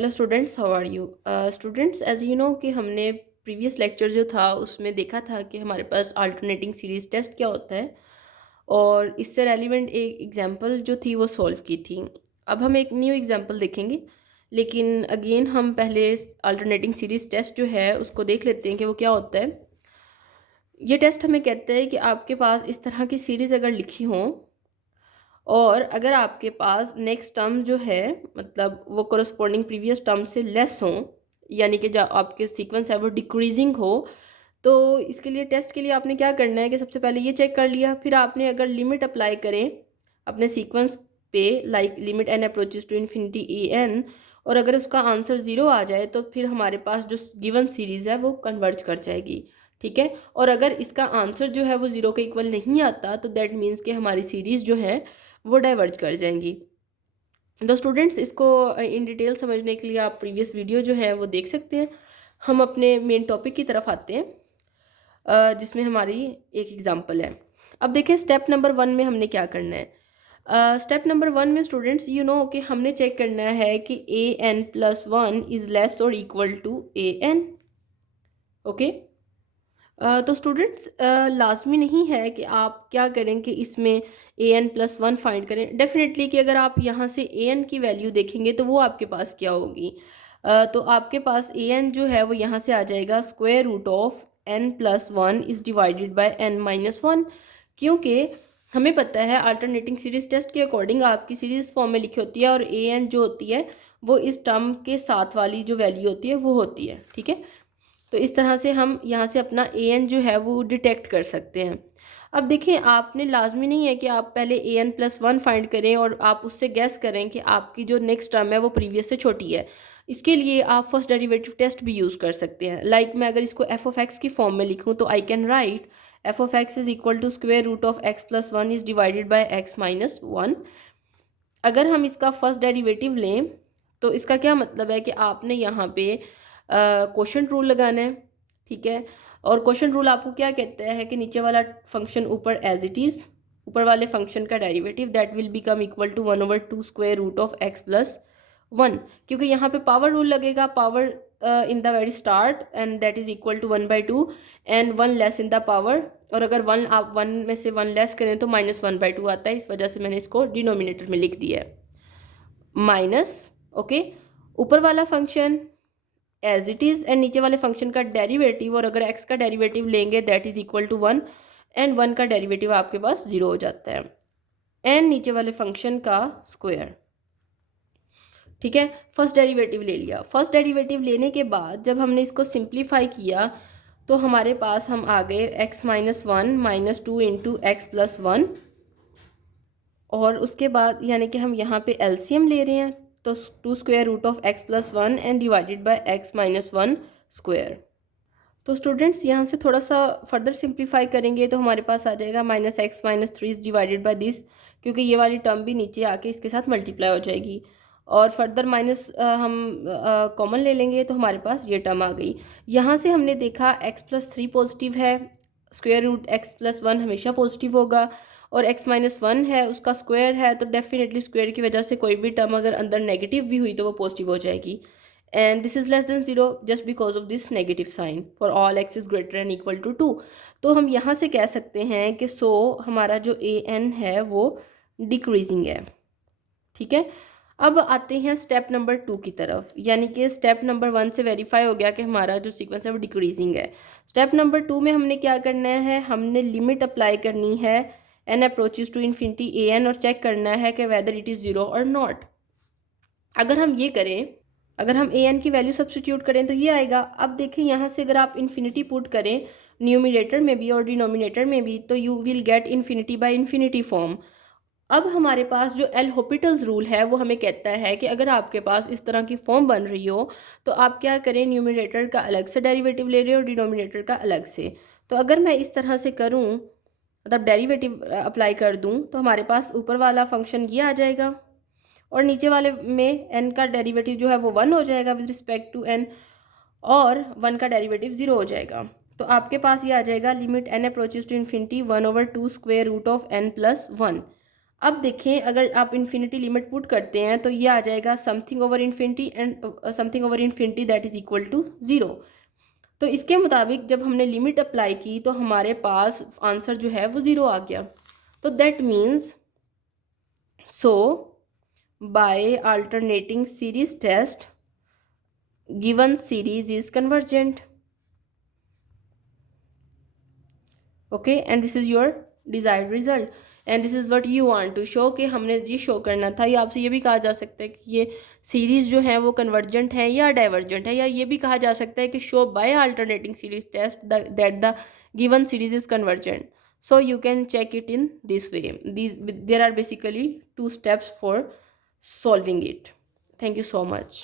Hello students, how are you? Students, as you know कि हमने previous lecture जो था उसमें देखा था कि हमारे पास अल्टरनेटिंग सीरीज टेस्ट क्या होता है और इससे रेलिवेंट एक एग्जांपल जो थी वो सॉल्व की थी। अब हम एक न्यू एग्जांपल देखेंगे, लेकिन अगेन हम पहले अल्टरनेटिंग सीरीज टेस्ट जो है उसको देख लेते हैं कि वो क्या होता है। ये टेस्ट हमें कहता है कि आपके पास इस तरह की सीरीज़ अगर लिखी हो और अगर आपके पास नेक्स्ट टर्म जो है मतलब वो कोरस्पॉन्डिंग प्रीवियस टर्म से लेस हो, यानी कि जो आपके सीक्वेंस है वो डिक्रीजिंग हो, तो इसके लिए टेस्ट के लिए आपने क्या करना है कि सबसे पहले ये चेक कर लिया, फिर आपने अगर लिमिट अप्लाई करें अपने सीक्वेंस पे, like limit n approaches to infinity a n, और अगर उसका आंसर ज़ीरो आ जाए तो फिर हमारे पास जो गिवन सीरीज़ है वो कन्वर्ज कर जाएगी। ठीक है, और अगर इसका आंसर जो है वो ज़ीरो के इक्वल नहीं आता तो दैट मीन्स कि हमारी सीरीज़ जो है वो डाइवर्ज कर जाएंगी। तो स्टूडेंट्स, इसको इन डिटेल समझने के लिए आप प्रीवियस वीडियो जो है वो देख सकते हैं। हम अपने मेन टॉपिक की तरफ आते हैं, जिसमें हमारी एक एग्जांपल है। अब देखें स्टेप नंबर 1 में हमने क्या करना है। स्टेप नंबर 1 में स्टूडेंट्स यू नो कि हमने चेक करना है कि a n plus one is less or equal to a n. Okay, तो स्टूडेंट्स, लाजमी नहीं है कि आप क्या करें कि इसमें a n plus one find करें। डेफिनेटली कि अगर आप यहाँ से ए एन की वैल्यू देखेंगे तो वो आपके पास क्या होगी, तो आपके पास ए एन जो है वो यहाँ से आ जाएगा square root of n plus one is divided by n minus one, क्योंकि हमें पता है अल्टरनेटिंग सीरीज टेस्ट के अकॉर्डिंग आपकी सीरीज फॉर्म में लिखी होती है और ए एन जो होती है वो इस टर्म के साथ वाली जो वैल्यू होती है वो होती है। ठीक है, तो इस तरह से हम यहाँ से अपना ए एन जो है वो डिटेक्ट कर सकते हैं। अब देखिए, आपने लाजमी नहीं है कि आप पहले ए एन प्लस वन फाइंड करें और आप उससे गैस करें कि आपकी जो नेक्स्ट टर्म है वो प्रीवियस से छोटी है। इसके लिए आप फर्स्ट डेरिवेटिव टेस्ट भी यूज़ कर सकते हैं। लाइक मैं अगर इसको एफ ऑफ एक्स की फॉर्म में लिखूँ तो I can write f of x is equal to square root of x plus one is divided by x minus one. अगर हम इसका फर्स्ट डेरिवेटिव लें तो इसका क्या मतलब है कि आपने यहाँ पे क्वोशंट रूल लगाना है। ठीक है, और क्वोशंट रूल आपको क्या कहता है कि नीचे वाला फंक्शन ऊपर एज इट इज़, ऊपर वाले फंक्शन का derivative that will become equal to one over two square root of x plus one, क्योंकि यहाँ पे पावर रूल लगेगा, power in the very start and that is equal to one by two and one less in the power, और अगर one आप one में से one less करें तो माइनस वन बाई टू आता है। इस वजह से मैंने इसको डिनोमिनेटर में लिख दिया है माइनस। ओके, ऊपर वाला function as it is and नीचे वाले फंक्शन का डेरिवेटिव, और अगर एक्स का डेरिवेटिव लेंगे that is equal to one and one का डेरिवेटिव आपके पास जीरो हो जाता है एंड नीचे वाले फंक्शन का स्क्वायर। ठीक है, फर्स्ट डेरिवेटिव ले लिया। फर्स्ट डेरिवेटिव लेने के बाद जब हमने इसको सिंप्लीफाई किया तो हमारे पास हम आ गए x minus one minus two into x plus one, और उसके बाद यानी कि हम यहाँ पे एलसीएम ले रहे हैं तो two square root of x plus one and divided by x minus one square. तो स्टूडेंट्स, यहाँ से थोड़ा सा फर्दर सिंप्लीफाई करेंगे तो हमारे पास आ जाएगा minus x minus three is divided by this, क्योंकि ये वाली टर्म भी नीचे आके इसके साथ मल्टीप्लाई हो जाएगी, और फर्दर माइनस हम कॉमन ले लेंगे तो हमारे पास ये टर्म आ गई। यहाँ से हमने देखा एक्स प्लस थ्री पॉजिटिव है, square root x plus one हमेशा पॉजिटिव होगा, और एक्स माइनस वन है उसका स्क्वायर है तो डेफिनेटली स्क्वायर की वजह से कोई भी टर्म अगर अंदर नेगेटिव भी हुई तो वो पॉजिटिव हो जाएगी। And this is less than zero just because of this negative sign for all x is greater and equal to two. तो हम यहाँ से कह सकते हैं कि सो हमारा जो ए एन है वो डिक्रीजिंग है। ठीक है, अब आते हैं स्टेप नंबर 2 की तरफ, यानी कि स्टेप नंबर 1 से वेरीफाई हो गया कि हमारा जो सीक्वेंस है वो डिक्रीजिंग है। स्टेप नंबर 2 में हमने क्या करना है, हमने लिमिट अप्लाई करनी है n approaches to infinity a n और चेक करना है कि वेदर इट इज़ ज़ीरो और नॉट। अगर हम ये करें, अगर हम ए एन की वैल्यू सब्सटीट्यूट करें तो ये आएगा। अब देखें यहाँ से अगर आप इन्फिनिटी पुट करें न्यूमिनेटर में भी और डिनोमिनेटर में भी तो you will get infinity by infinity form. अब हमारे पास जो एल हॉपिटल्स रूल है वो हमें कहता है कि अगर आपके पास इस तरह की फॉर्म बन रही हो तो आप क्या करें, न्यूमिनेटर का अलग से डेरिवेटिव ले रहे हो और डिनोमिनेटर का अलग से। तो अगर मैं इस तरह से करूं, मतलब डेरिवेटिव अप्लाई कर दूं, तो हमारे पास ऊपर वाला फंक्शन ये आ जाएगा और नीचे वाले में एन का डेरिवेटिव जो है वो वन हो जाएगा विद रिस्पेक्ट टू एन, और वन का डेरिवेटिव ज़ीरो हो जाएगा। तो आपके पास ये आ जाएगा limit n approaches to infinity one over two square root of n plus one. अब देखें, अगर आप इन्फिनिटी लिमिट पुट करते हैं तो ये आ जाएगा something over infinity and something over infinity that is equal to zero. तो इसके मुताबिक जब हमने लिमिट अप्लाई की तो हमारे पास आंसर जो है वो ज़ीरो आ गया। तो that means so by alternating series test given series is convergent. Okay, and this is your desired result and this is what you want to show कि हमने ये शो करना था। या आपसे ये भी कहा जा सकता है कि ये सीरीज़ जो है वो कन्वर्जेंट है या डाइवर्जेंट है, या ये भी कहा जा सकता है कि show by alternating series test that the given series is convergent. So you can check it in this way. There are basically two steps for solving it. Thank you so much.